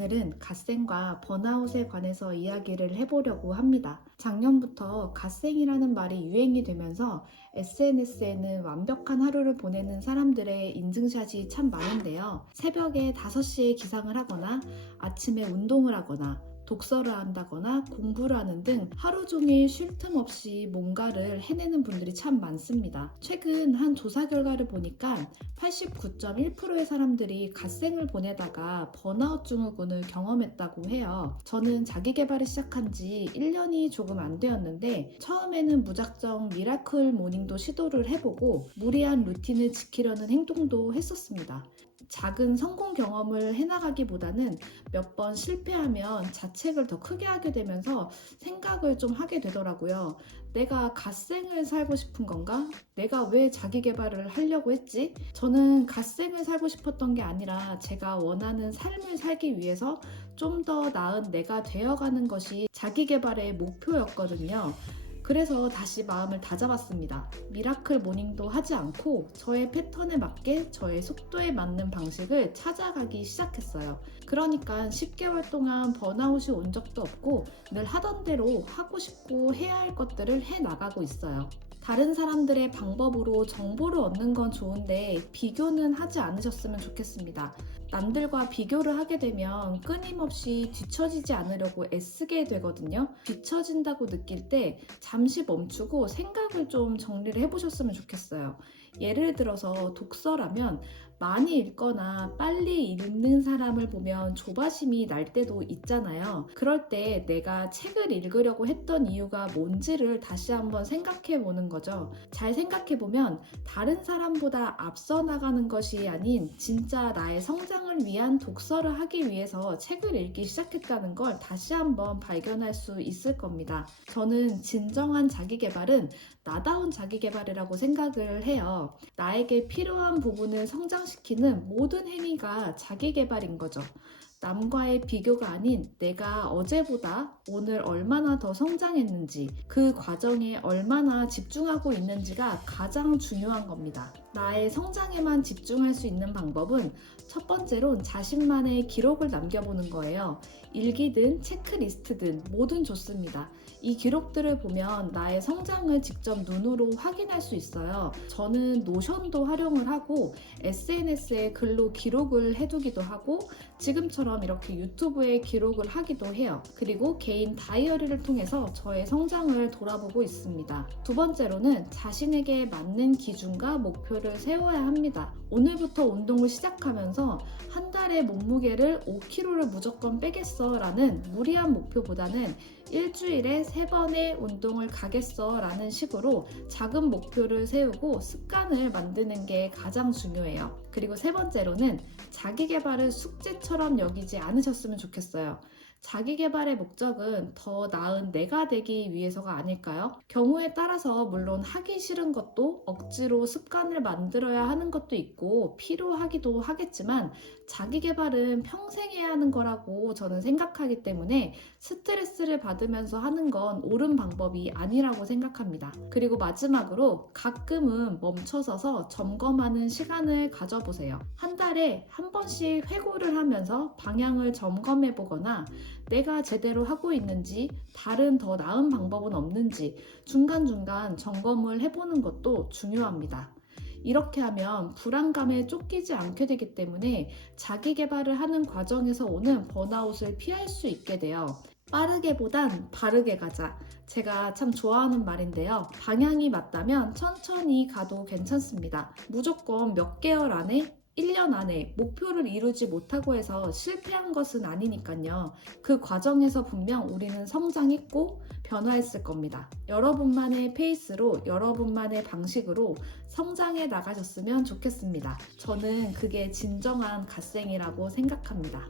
오늘은 갓생과 번아웃에 관해서 이야기를 해보려고 합니다. 작년부터 갓생이라는 말이 유행이 되면서 SNS에는 완벽한 하루를 보내는 사람들의 인증샷이 참 많은데요. 새벽에 5시에 기상을 하거나 아침에 운동을 하거나 독서를 한다거나 공부를 하는 등 하루 종일 쉴 틈 없이 뭔가를 해내는 분들이 참 많습니다. 최근 한 조사 결과를 보니까 89.1%의 사람들이 갓생을 보내다가 번아웃 증후군을 경험했다고 해요. 저는 자기 개발을 시작한 지 1년이 조금 안 되었는데 처음에는 무작정 미라클 모닝도 시도를 해보고 무리한 루틴을 지키려는 행동도 했었습니다. 작은 성공 경험을 해나가기보다는 몇 번 실패하면 자책을 더 크게 하게 되면서 생각을 좀 하게 되더라고요. 내가 갓생을 살고 싶은 건가? 내가 왜 자기 개발을 하려고 했지? 저는 갓생을 살고 싶었던 게 아니라 제가 원하는 삶을 살기 위해서 좀 더 나은 내가 되어가는 것이 자기 개발의 목표였거든요. 그래서 다시 마음을 다잡았습니다. 미라클 모닝도 하지 않고 저의 패턴에 맞게 저의 속도에 맞는 방식을 찾아가기 시작했어요. 그러니까 10개월 동안 번아웃이 온 적도 없고 늘 하던 대로 하고 싶고 해야 할 것들을 해 나가고 있어요. 다른 사람들의 방법으로 정보를 얻는 건 좋은데 비교는 하지 않으셨으면 좋겠습니다. 남들과 비교를 하게 되면 끊임없이 뒤처지지 않으려고 애쓰게 되거든요. 뒤처진다고 느낄 때 잠시 멈추고 생각을 좀 정리를 해보셨으면 좋겠어요. 예를 들어서 독서라면 많이 읽거나 빨리 읽는 사람을 보면 조바심이 날 때도 있잖아요. 그럴 때 내가 책을 읽으려고 했던 이유가 뭔지를 다시 한번 생각해 보는 거죠. 잘 생각해 보면 다른 사람보다 앞서 나가는 것이 아닌 진짜 나의 성장을 위한 독서를 하기 위해서 책을 읽기 시작했다는 걸 다시 한번 발견할 수 있을 겁니다. 저는 진정한 자기 개발은 나다운 자기 개발이라고 생각을 해요. 나에게 필요한 부분을 성장시키는 모든 행위가 자기 개발인 거죠. 남과의 비교가 아닌 내가 어제보다 오늘 얼마나 더 성장했는지, 그 과정에 얼마나 집중하고 있는지가 가장 중요한 겁니다. 나의 성장에만 집중할 수 있는 방법은 첫 번째로는 자신만의 기록을 남겨보는 거예요. 일기든 체크리스트든 뭐든 좋습니다. 이 기록들을 보면 나의 성장을 직접 눈으로 확인할 수 있어요. 저는 노션도 활용을 하고 SNS에 글로 기록을 해두기도 하고 지금처럼 이렇게 유튜브에 기록을 하기도 해요. 그리고 개인 다이어리를 통해서 저의 성장을 돌아보고 있습니다. 두 번째로는 자신에게 맞는 기준과 목표를 세워야 합니다. 오늘부터 운동을 시작하면서 한 달에 몸무게를 5kg를 무조건 빼겠어 라는 무리한 목표보다는 일주일에 3번의 운동을 가겠어 라는 식으로 작은 목표를 세우고 습관을 만드는 게 가장 중요해요. 그리고 세 번째로는 자기 개발을 숙제처럼 여기지 않으셨으면 좋겠어요. 자기 개발의 목적은 더 나은 내가 되기 위해서가 아닐까요? 경우에 따라서 물론 하기 싫은 것도 억지로 습관을 만들어야 하는 것도 있고 필요하기도 하겠지만 자기 개발은 평생 해야 하는 거라고 저는 생각하기 때문에 스트레스를 받으면서 하는 건 옳은 방법이 아니라고 생각합니다. 그리고 마지막으로 가끔은 멈춰서서 점검하는 시간을 가져보세요. 한 달에 한 번씩 회고를 하면서 방향을 점검해 보거나 내가 제대로 하고 있는지 다른 더 나은 방법은 없는지 중간중간 점검을 해보는 것도 중요합니다. 이렇게 하면 불안감에 쫓기지 않게 되기 때문에 자기 개발을 하는 과정에서 오는 번아웃을 피할 수 있게 돼요. 빠르게보단 바르게 가자. 제가 참 좋아하는 말인데요. 방향이 맞다면 천천히 가도 괜찮습니다. 무조건 몇 개월 안에 1년 안에 목표를 이루지 못하고 해서 실패한 것은 아니니까요. 그 과정에서 분명 우리는 성장했고 변화했을 겁니다. 여러분만의 페이스로 여러분만의 방식으로 성장해 나가셨으면 좋겠습니다. 저는 그게 진정한 갓생이라고 생각합니다.